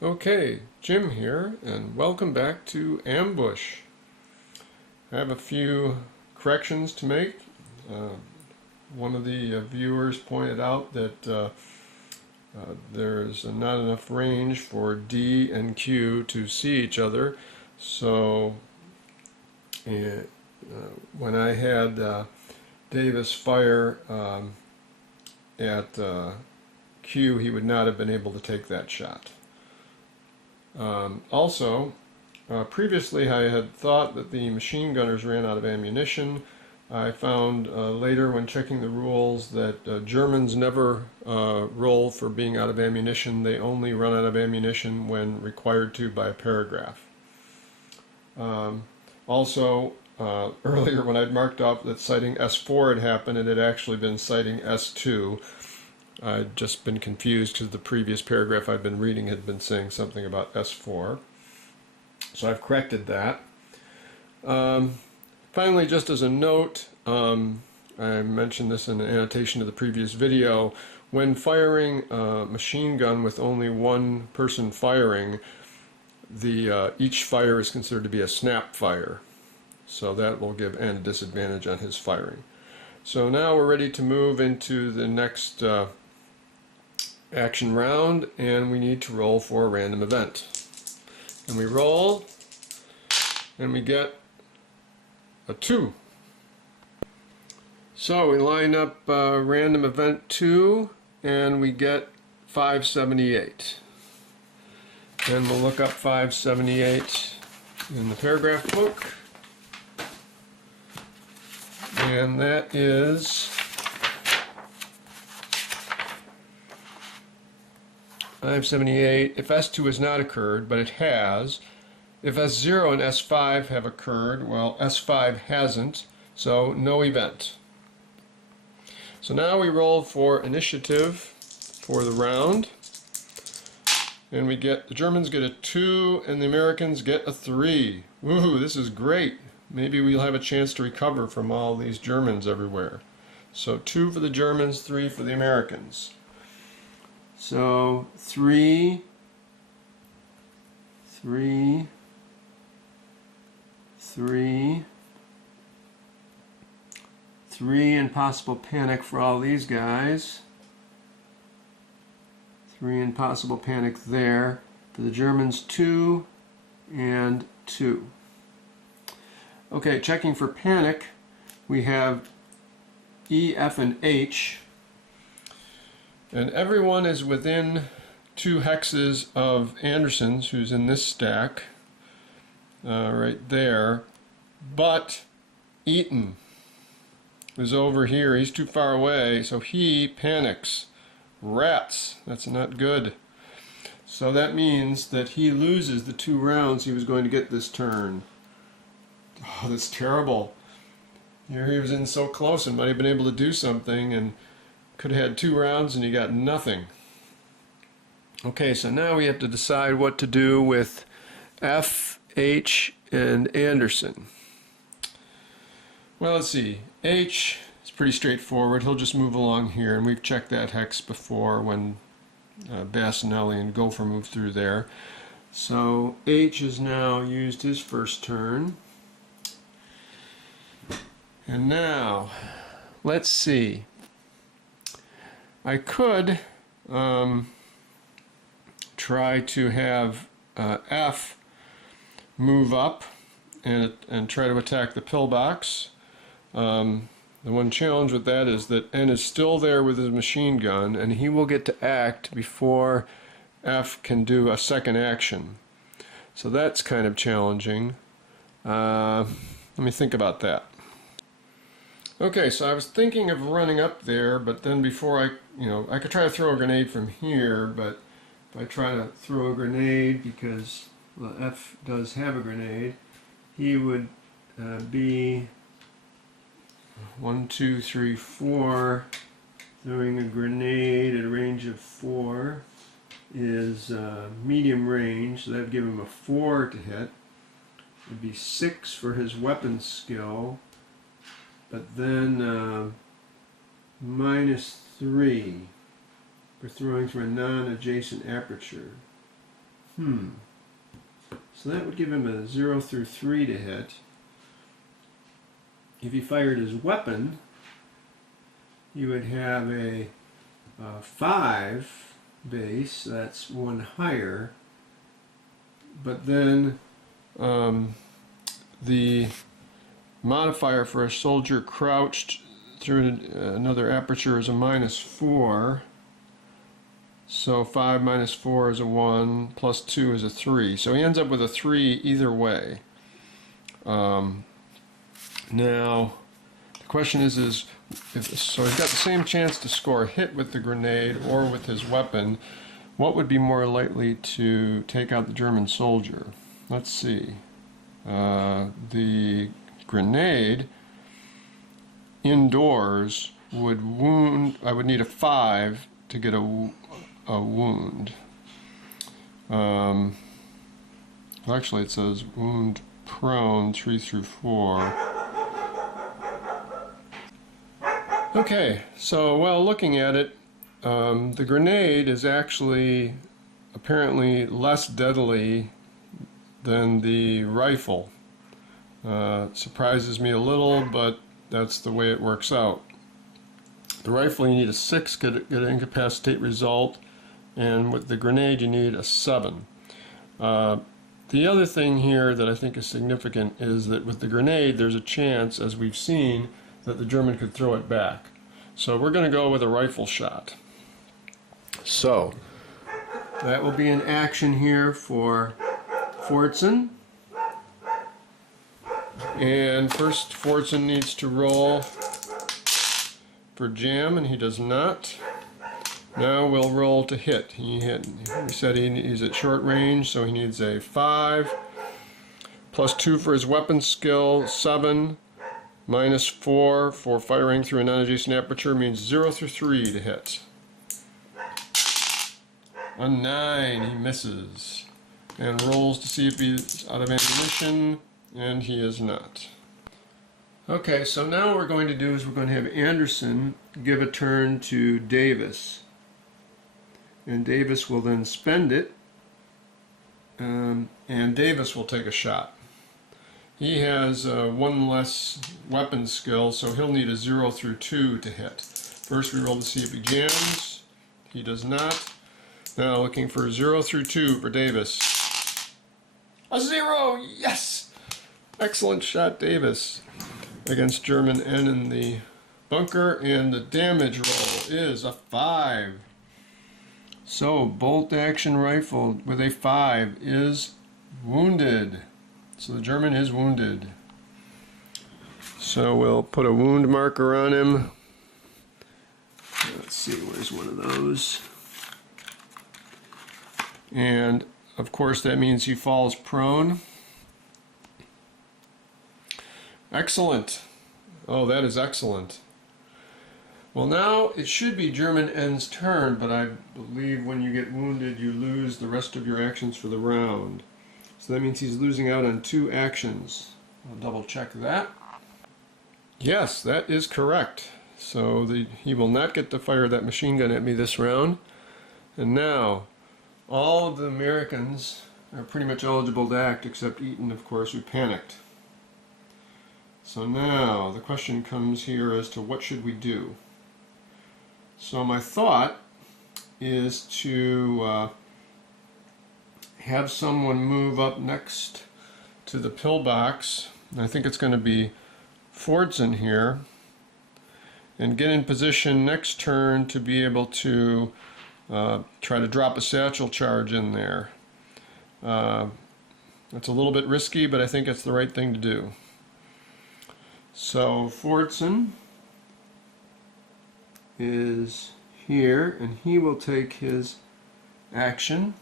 Okay, Jim here, and welcome back to Ambush. I have a few corrections to make. Uh, One of the viewers pointed out that there's not enough range for D and Q to see each other, so uh, when I had Davis fire at Q, he would not have been able to take that shot. Previously I had thought that the machine gunners ran out of ammunition. I found later when checking the rules that Germans never roll for being out of ammunition. They only run out of ammunition when required to by a paragraph. Earlier when I'd marked off that sighting S4 had happened, it had actually been sighting S2. I'd just been confused because the previous paragraph I'd been reading had been saying something about S4. So I've corrected that. Finally, just as a note, I mentioned this in an annotation to the previous video, when firing a machine gun with only one person firing, each fire is considered to be a snap fire. So that will give N a disadvantage on his firing. So now we're ready to move into the next action round, and we need to roll for a random event. And we roll, and we get a 2. So we line up random event 2, and we get 578. And we'll look up 578 in the paragraph book. And that is 578, if S2 has not occurred, but it has. If S0 and S5 have occurred, well, S5 hasn't, so no event. So now we roll for initiative for the round, and we get, the Germans get a 2 and the Americans get a 3. Woohoo, this is great. Maybe we'll have a chance to recover from all these Germans everywhere. So 2 for the Germans, 3 for the Americans. So 3, 3, 3, 3 and possible panic for all these guys. 3 and possible panic there. For the Germans, 2 and 2. Okay, checking for panic, we have E, F, and H. And everyone is within 2 hexes of Anderson's, who's in this stack, right there. But Eaton is over here. He's too far away, so he panics. Rats. That's not good. So that means that he loses the 2 rounds he was going to get this turn. Oh, that's terrible. Here he was in so close and might have been able to do something, and could have had 2 rounds and he got nothing. Okay, so now we have to decide what to do with F, H, and Anderson. Well, let's see. H is pretty straightforward. He'll just move along here, and we've checked that hex before when Bassinelli and Gopher moved through there. So H has now used his first turn. And now, let's see. I could try to have F move up and try to attack the pillbox. The one challenge with that is that N is still there with his machine gun, and he will get to act before F can do a second action. So that's kind of challenging. Let me think about that. Okay, so I was thinking of running up there, but then before I could try to throw a grenade from here, but if I try to throw a grenade, because, well, F does have a grenade, he would be 1, 2, 3, 4. Throwing a grenade at a range of 4 is medium range, so that would give him a 4 to hit. It would be 6 for his weapon skill. But then -3 for throwing through a non-adjacent aperture. So that would give him a 0 through 3 to hit. If he fired his weapon, he would have a 5 base, that's one higher, but then the modifier for a soldier crouched through another aperture is a -4. So 5 minus 4 is a 1, plus 2 is a 3. So he ends up with a 3 either way. Now, the question is so he's got the same chance to score a hit with the grenade or with his weapon. What would be more likely to take out the German soldier? Let's see. The grenade indoors would wound. I would need a 5 to get a wound. Actually, it says wound prone 3 through 4. Okay, so while looking at it, the grenade is actually apparently less deadly than the rifle. Surprises me a little, but that's the way it works out. The rifle you need a 6 to get an incapacitate result, and with the grenade you need a 7. The other thing here that I think is significant is that with the grenade there's a chance, as we've seen, that the German could throw it back. So we're going to go with a rifle shot. So that will be an action here for Fortson. And first Fortson needs to roll for jam, and he does not. Now we'll roll to hit. He said he's at short range, so he needs a 5. Plus 2 for his weapon skill, 7. Minus 4 for firing through a non-adjacent aperture means 0 through 3 to hit. A 9, he misses. And rolls to see if he's out of ammunition, and he is not. Okay, so now what we're going to do is we're going to have Anderson give a turn to Davis. And Davis will then spend it, and Davis will take a shot. He has 1 less weapon skill, so he'll need a 0 through 2 to hit. First we roll to see if he jams. He does not. Now looking for 0 through 2 for Davis. A 0! Yes! Excellent shot, Davis, against German N in the bunker, and the damage roll is a 5. So, bolt action rifle with a 5 is wounded. So the German is wounded. So we'll put a wound marker on him. Let's see, where's one of those? And of course that means he falls prone. Excellent. Oh, that is excellent. Well, now it should be German N's turn, but I believe when you get wounded you lose the rest of your actions for the round. So that means he's losing out on 2 actions. I'll double check that. Yes, that is correct. So he will not get to fire that machine gun at me this round. And now, all of the Americans are pretty much eligible to act, except Eaton, of course, who panicked. So now, the question comes here as to what should we do? So my thought is to have someone move up next to the pillbox. I think it's going to be Fordson here, and get in position next turn to be able to try to drop a satchel charge in there. That's a little bit risky, but I think it's the right thing to do. So Fordson is here, and he will take his action.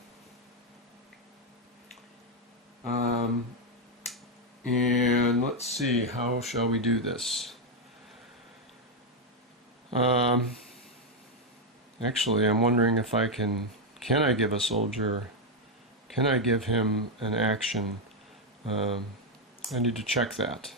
And let's see, how shall we do this? Actually, I'm wondering if I can I give a soldier, can I give him an action? I need to check that.